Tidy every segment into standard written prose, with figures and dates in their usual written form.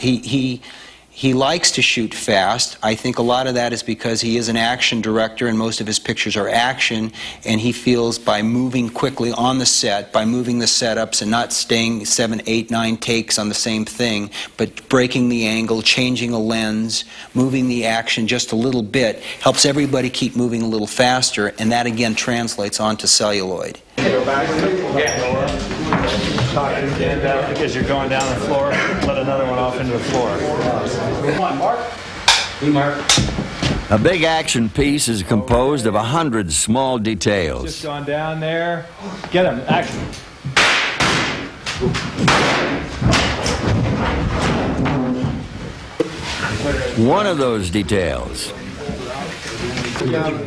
He likes to shoot fast. I think a lot of that is because he is an action director and most of his pictures are action, and he feels by moving quickly on the set, by moving the setups and not staying 7, 8, 9 takes on the same thing, but breaking the angle, changing a lens, moving the action just a little bit, helps everybody keep moving a little faster, and that again translates onto celluloid. Go back. As you're going down the floor, let another one off into the floor. Come on, Mark. Hey, Mark. A big action piece is composed of 100 small details. Just gone down there. Get him. Action. One of those details.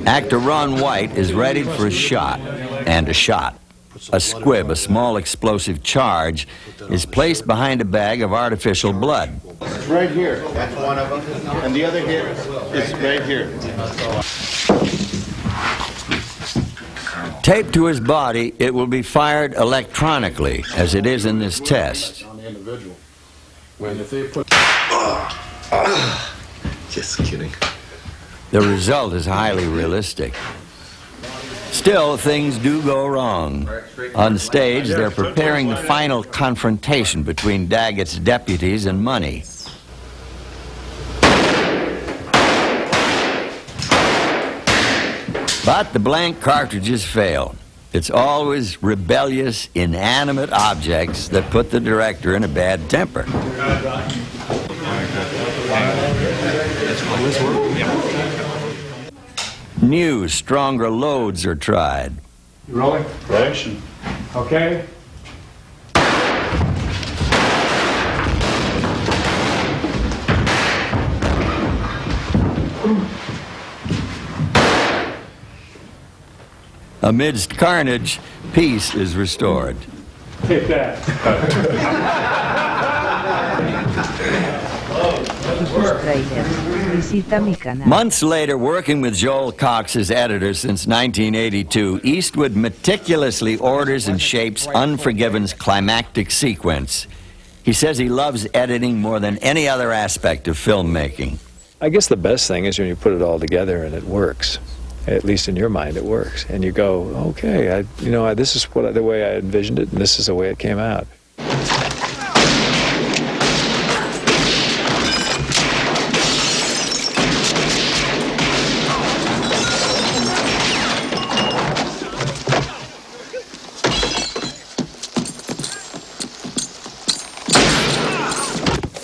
Actor Ron White is ready for a shot, and a shot. A squib, a small explosive charge, is placed behind a bag of artificial blood. It's right here. That's one of them. And the other here is right here. Taped to his body, it will be fired electronically, as it is in this test. Just kidding. The result is highly realistic. Still, things do go wrong. On stage, they're preparing the final confrontation between Daggett's deputies and Money. But the blank cartridges fail. It's always rebellious, inanimate objects that put the director in a bad temper. New, stronger loads are tried. You rolling? Action. Okay. Amidst carnage, peace is restored. Take that. Months later, working with Joel Cox as editor since 1982, Eastwood meticulously orders and shapes Unforgiven's climactic sequence. He says he loves editing more than any other aspect of filmmaking. I guess the best thing is when you put it all together and it works. At least in your mind, it works. And you go, okay, this is the way I envisioned it, and this is the way it came out.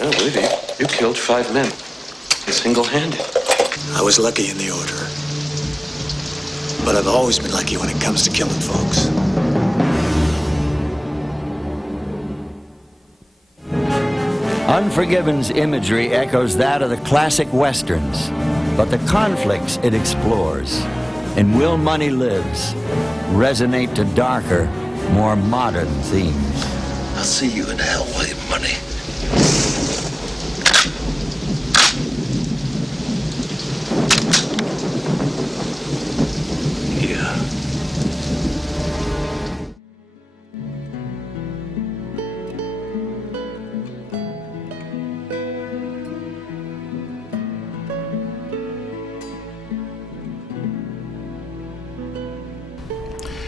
I believe you. You killed 5 men, single-handed. I was lucky in the order. But I've always been lucky when it comes to killing folks. Unforgiven's imagery echoes that of the classic westerns, but the conflicts it explores and Will Money Lives resonate to darker, more modern themes. I'll see you in hell, William Money.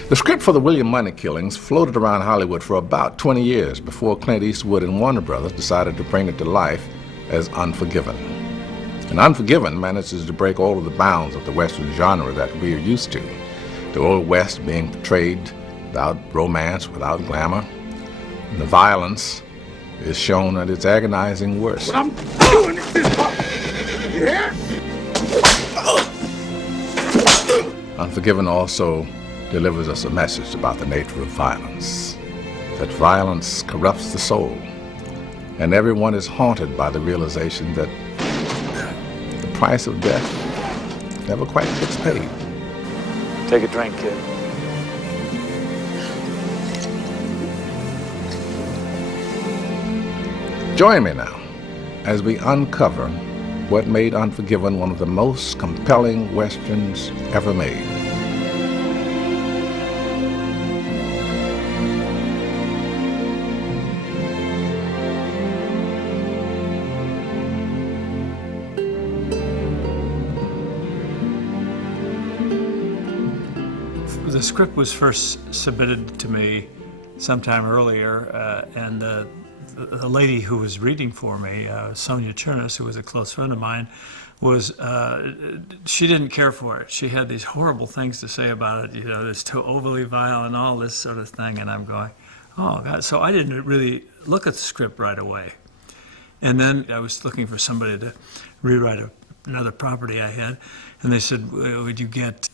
The script for the William Money killings floated around Hollywood for about 20 years before Clint Eastwood and Warner Brothers decided to bring it to life as Unforgiven. And Unforgiven manages to break all of the bounds of the Western genre that we are used to. The Old West being portrayed without romance, without glamour. And the violence is shown at its agonizing worst. What I'm doing is yeah? Unforgiven also delivers us a message about the nature of violence, that violence corrupts the soul, and everyone is haunted by the realization that the price of death never quite gets paid. Take a drink, kid. Join me now as we uncover what made Unforgiven one of the most compelling westerns ever made. The script was first submitted to me sometime earlier, and the lady who was reading for me, Sonia Chernis, who was a close friend of mine, she didn't care for it. She had these horrible things to say about it, it's too overly violent, all this sort of thing, and I'm going, oh God. So I didn't really look at the script right away. And then I was looking for somebody to rewrite another property I had, and they said, would you get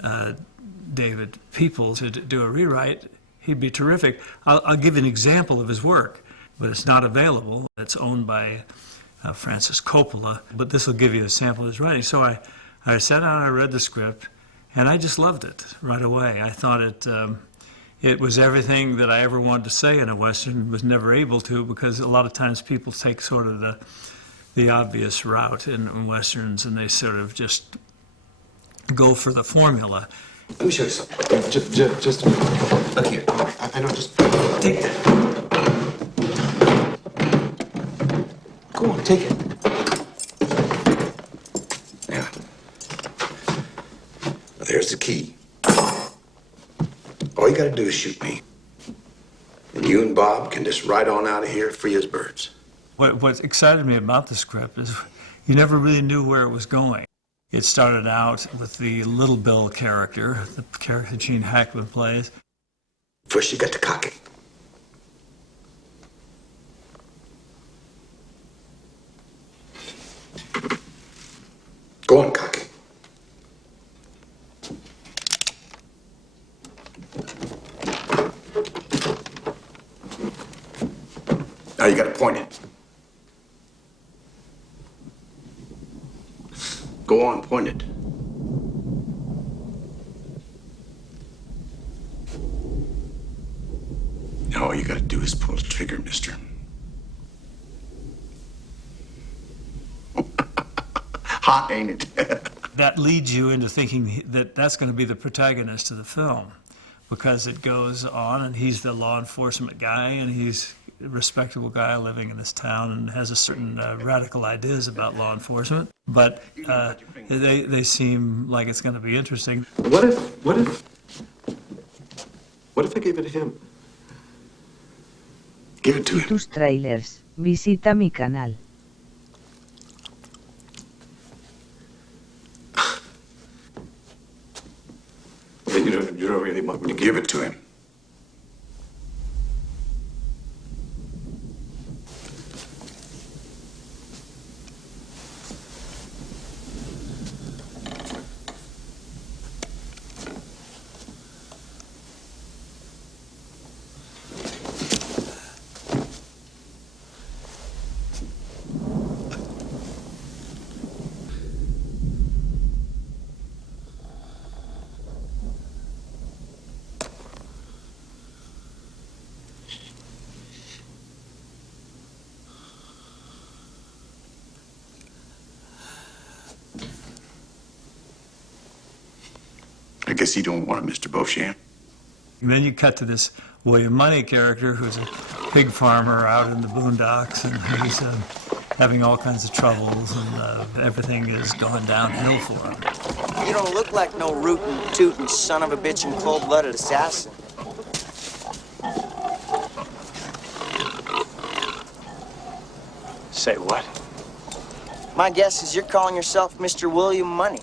David Peoples to do a rewrite? He'd be terrific. I'll give you an example of his work, but it's not available. It's owned by Francis Coppola, but this will give you a sample of his writing. So I sat down, I read the script, and I just loved it right away. I thought it was everything that I ever wanted to say in a Western, was never able to, because a lot of times people take sort of the obvious route in Westerns, and they sort of just go for the formula. Let me show you something. Just a minute. Look here. I don't just... Take that. Go on, take it. Now, there's the key. All you gotta do is shoot me. And you and Bob can just ride on out of here free as birds. What excited me about the script is you never really knew where it was going. It started out with the Little Bill character, the character Gene Hackman plays. First you got to cock it. Go on, cock it. Now you gotta point it. Go on, point it. Now all you gotta do is pull the trigger, mister. Hot, ain't it? That leads you into thinking that that's going to be the protagonist of the film, because it goes on and he's the law enforcement guy and he's a respectable guy living in this town and has a certain radical ideas about law enforcement, but they seem like it's going to be interesting. What if I gave it to him? Give it to him. Tus tráilers, visita mi canal. You don't really want me to give it to him. I guess he don't want it, Mr. Beauchamp. And then you cut to this William Money character who's a pig farmer out in the boondocks, and he's having all kinds of troubles, and everything is going downhill for him. You don't look like no rootin', tootin' son of a bitch and cold-blooded assassin. Say what? My guess is you're calling yourself Mr. William Money.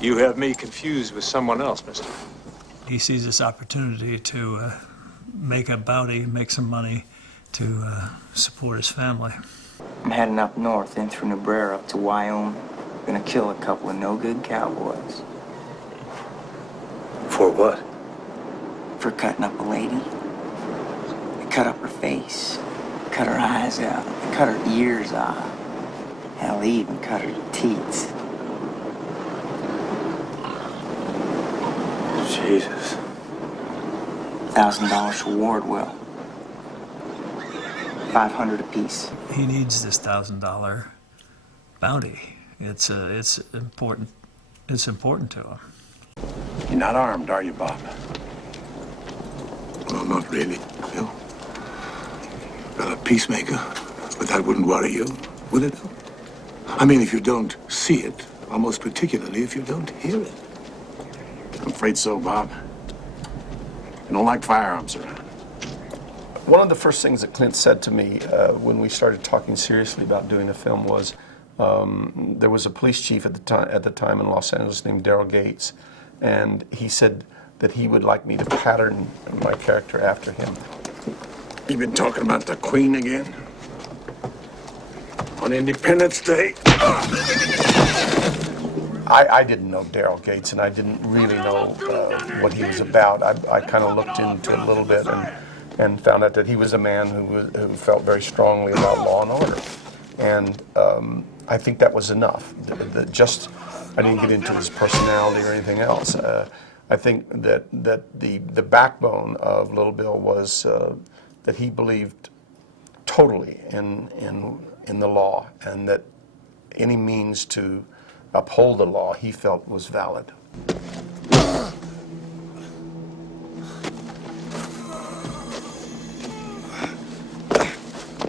You have me confused with someone else, mister. He sees this opportunity to make a bounty, make some money to support his family. I'm heading up north, in through Nebraska up to Wyoming. Gonna kill a couple of no-good cowboys. For what? For cutting up a lady. They cut up her face, cut her eyes out, they cut her ears off. Hell, they even cut her teeth. Jesus. $1,000 reward, Will. $500 apiece. He needs this $1,000 bounty. It's important. It's important to him. You're not armed, are you, Bob? Well, not really. No. Well, a peacemaker, but that wouldn't worry you, would it? I mean, if you don't see it, or most particularly if you don't hear it. I'm afraid so, Bob. I don't like firearms around. One of the first things that Clint said to me when we started talking seriously about doing the film was there was a police chief at the time in Los Angeles named Daryl Gates, and he said that he would like me to pattern my character after him. You been talking about the Queen again? On Independence Day? I didn't know Daryl Gates, and I didn't really know what he was about. I kind of looked into it a little bit and found out that he was a man who felt very strongly about law and order. And I think that was enough. I didn't get into his personality or anything else. I think that the backbone of Little Bill was that he believed totally in the law, and that any means to uphold the law he felt was valid.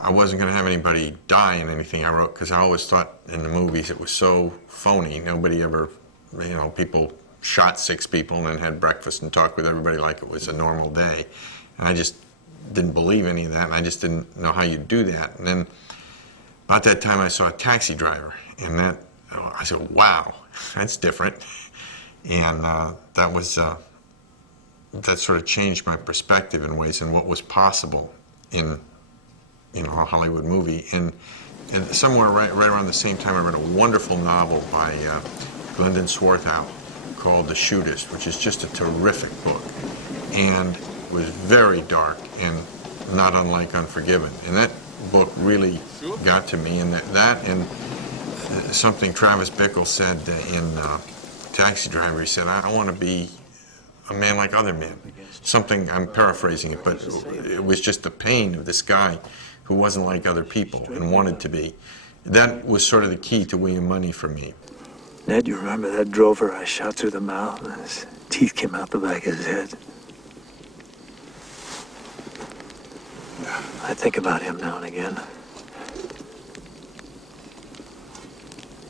I wasn't going to have anybody die in anything I wrote, because I always thought in the movies it was so phony. Nobody ever, people shot 6 people and then had breakfast and talked with everybody like it was a normal day. And I just didn't believe any of that, and I just didn't know how you'd do that. And then about that time I saw a Taxi Driver, and I said, wow, that's different. And that sort of changed my perspective in ways and what was possible in a Hollywood movie. And somewhere right around the same time I read a wonderful novel by Glendon Swarthout called The Shootist, which is just a terrific book, and was very dark and not unlike Unforgiven. And that book really got to me, and that and something Travis Bickle said in Taxi Driver. He said, I want to be a man like other men. Something, I'm paraphrasing it, but it was just the pain of this guy who wasn't like other people and wanted to be. That was sort of the key to William Money for me. Ned, you remember that drover I shot through the mouth and his teeth came out the back of his head? I think about him now and again.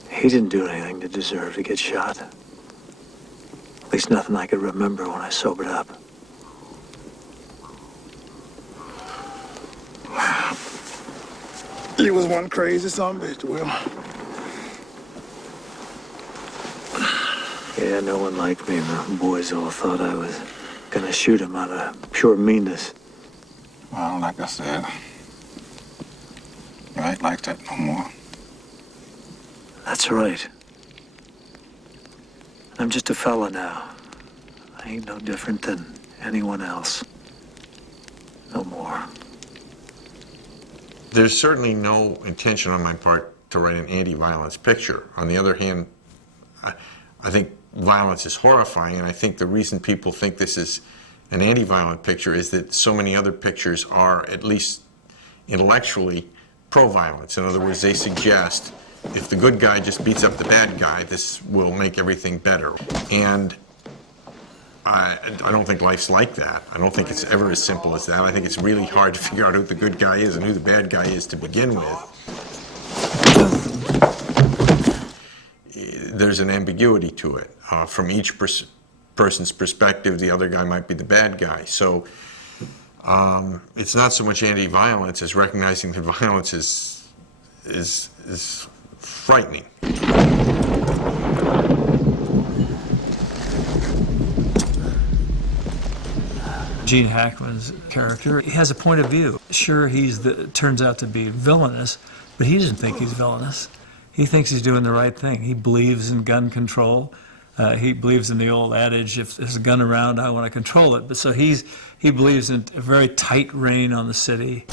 He didn't do anything to deserve to get shot. At least nothing I could remember when I sobered up. He was one crazy son of a bitch, Will. Yeah, no one liked me, and the boys all thought I was gonna shoot him out of pure meanness. Well, like I said, you ain't like that no more. That's right. I'm just a fella now. I ain't no different than anyone else. No more. There's certainly no intention on my part to write an anti-violence picture. On the other hand, I think violence is horrifying, and I think the reason people think this is an anti-violent picture is that so many other pictures are, at least intellectually, pro-violence. In other words, they suggest if the good guy just beats up the bad guy, this will make everything better. And I don't think life's like that. I don't think it's ever as simple as that. I think it's really hard to figure out who the good guy is and who the bad guy is to begin with. There's an ambiguity to it. From each person's perspective, the other guy might be the bad guy. So it's not so much anti-violence as recognizing that violence is frightening. Gene Hackman's character, he has a point of view. Sure, turns out to be villainous, but he doesn't think he's villainous. He thinks he's doing the right thing. He believes in gun control. He believes in the old adage, if there's a gun around, I want to control it. But so he believes in a very tight rein on the city.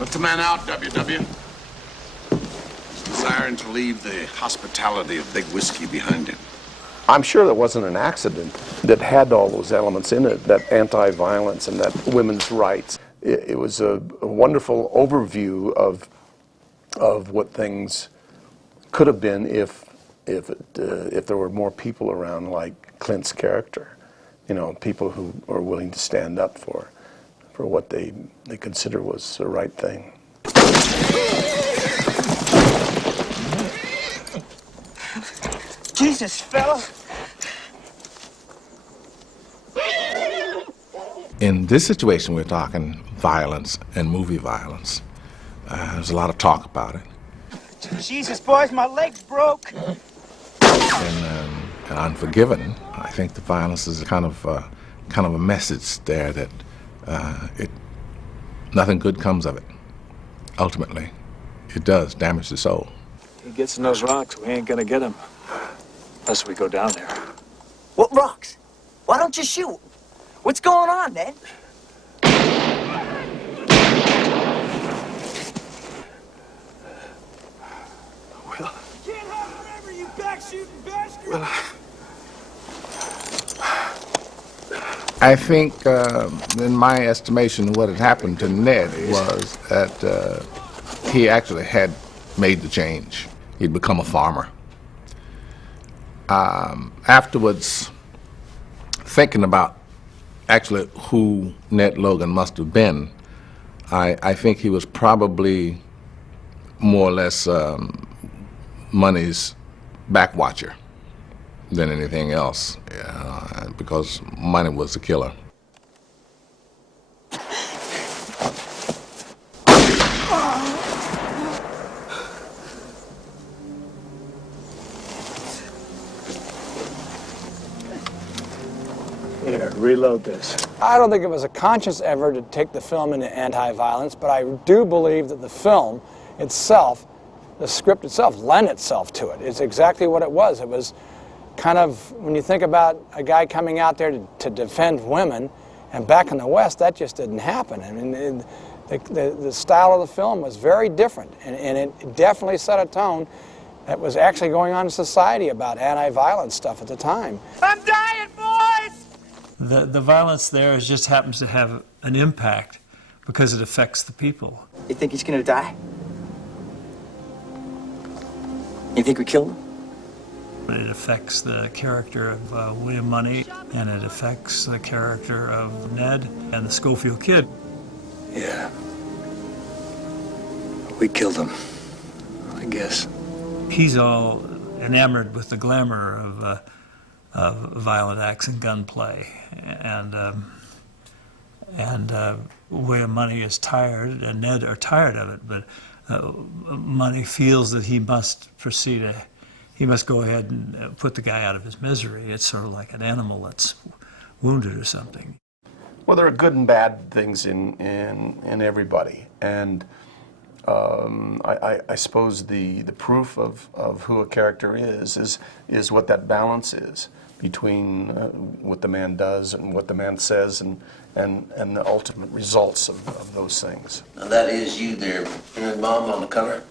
Let the man out, W.W. Desiring to leave the hospitality of Big Whiskey behind him. I'm sure that wasn't an accident that had all those elements in it, that anti-violence and that women's rights. It was a wonderful overview of what things could have been if there were more people around like Clint's character. You know, people who are willing to stand up for what they consider was the right thing. Jesus, fella. In this situation, we're talking violence and movie violence. There's a lot of talk about it. Jesus, boys, my leg's broke. And Unforgiven, I think the violence is kind of a message there that nothing good comes of it. Ultimately, it does damage the soul. He gets in those rocks, we ain't gonna get him. Unless we go down there. What rocks? Why don't you shoot? What's going on, Ned? Can't hide forever, you back-shooting bastard! Well, I think, in my estimation, what had happened to Ned was that he actually had made the change. He'd become a farmer. Afterwards, thinking about actually who Ned Logan must have been, I think he was probably more or less money's backwatcher than anything else, because money was the killer. Here, reload this. I don't think it was a conscious effort to take the film into anti-violence, but I do believe that the film itself, the script itself, lent itself to it. It's exactly what it was. It was kind of, when you think about a guy coming out there to defend women, and back in the West, that just didn't happen. I mean, the style of the film was very different, and it definitely set a tone that was actually going on in society about anti-violence stuff at the time. I'm dying, boys! The violence there just happens to have an impact because it affects the people. You think he's gonna die? You think we killed him? It affects the character of William Money, and it affects the character of Ned and the Schofield kid. Yeah. We killed him, I guess. He's all enamored with the glamour of violent acts and gunplay, and William Money is tired, and Ned are tired of it. But Money feels that he must proceed. He must go ahead and put the guy out of his misery. It's sort of like an animal that's wounded or something. Well, there are good and bad things in everybody, and I suppose the proof of who a character is what that balance is between what the man does and what the man says, and the ultimate results of those things. Now that is you there, Mom, on the cover.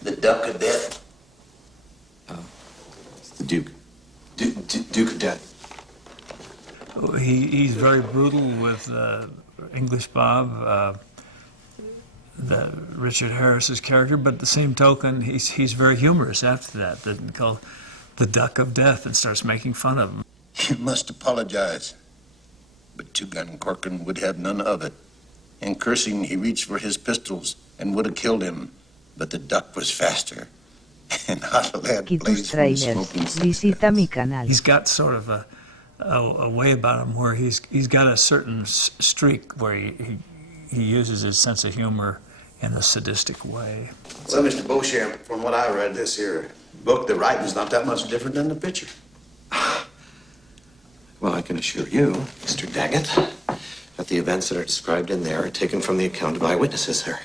The Duck of Death. It's the Duke. Duke of Death. He's very brutal with English Bob, Richard Harris's character, but at the same token, he's very humorous after that. Called the Duck of Death, and starts making fun of him. You must apologize. But Two Gun Corcoran would have none of it. And cursing, he reached for his pistols and would have killed him. But the duck was faster. And hot lead blazed from the smoking Visita mi canal. He's got sort of a way about him where he's got a certain streak where he uses his sense of humor in a sadistic way. Well, Mr. Beauchamp, from what I read this here book, the writing's not that much different than the picture. Well, I can assure you, Mr. Daggett, that the events that are described in there are taken from the account of eyewitnesses, sir.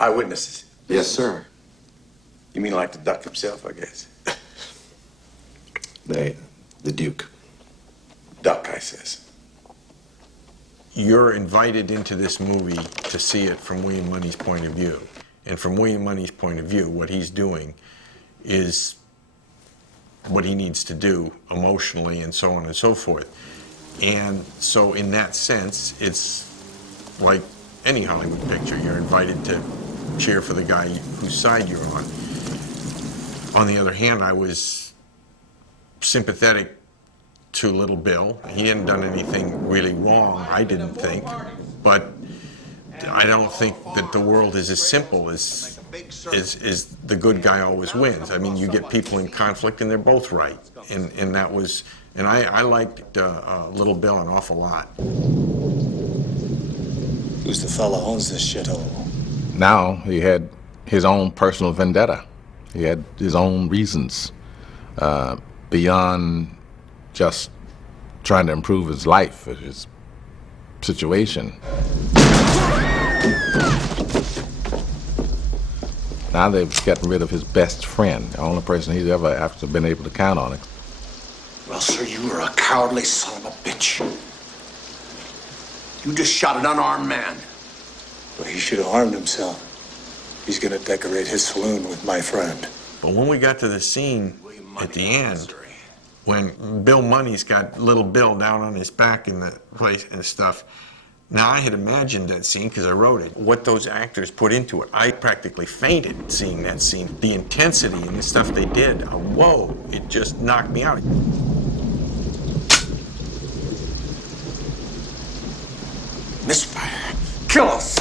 Eyewitnesses? Yes, sir. You mean like the duck himself, I guess? The Duke. Duck, I says. You're invited into this movie to see it from William Money's point of view. And from William Money's point of view, what he's doing is what he needs to do emotionally and so on and so forth. And so in that sense, it's like any Hollywood picture. You're invited to cheer for the guy whose side you're on. On the other hand, I was sympathetic to Little Bill. He hadn't done anything really wrong, I didn't think. But I don't think that the world is as simple as the good guy always wins. I mean, you get people in conflict and they're both right. And that was, and I liked Little Bill an awful lot. Who's the fella who owns this shithole? Now he had his own personal vendetta. He had his own reasons beyond just trying to improve his life, his situation. Now they've gotten rid of his best friend, the only person he's ever actually been able to count on. Well, sir, you were a cowardly son of a bitch. You just shot an unarmed man. Well, he should have armed himself. He's gonna decorate his saloon with my friend. But when we got to the scene at the end, when Bill Money's got Little Bill down on his back in the place and stuff, now I had imagined that scene because I wrote it. What those actors put into it, I practically fainted seeing that scene. The intensity and the stuff they did, whoa, it just knocked me out. Misfire. Kill us.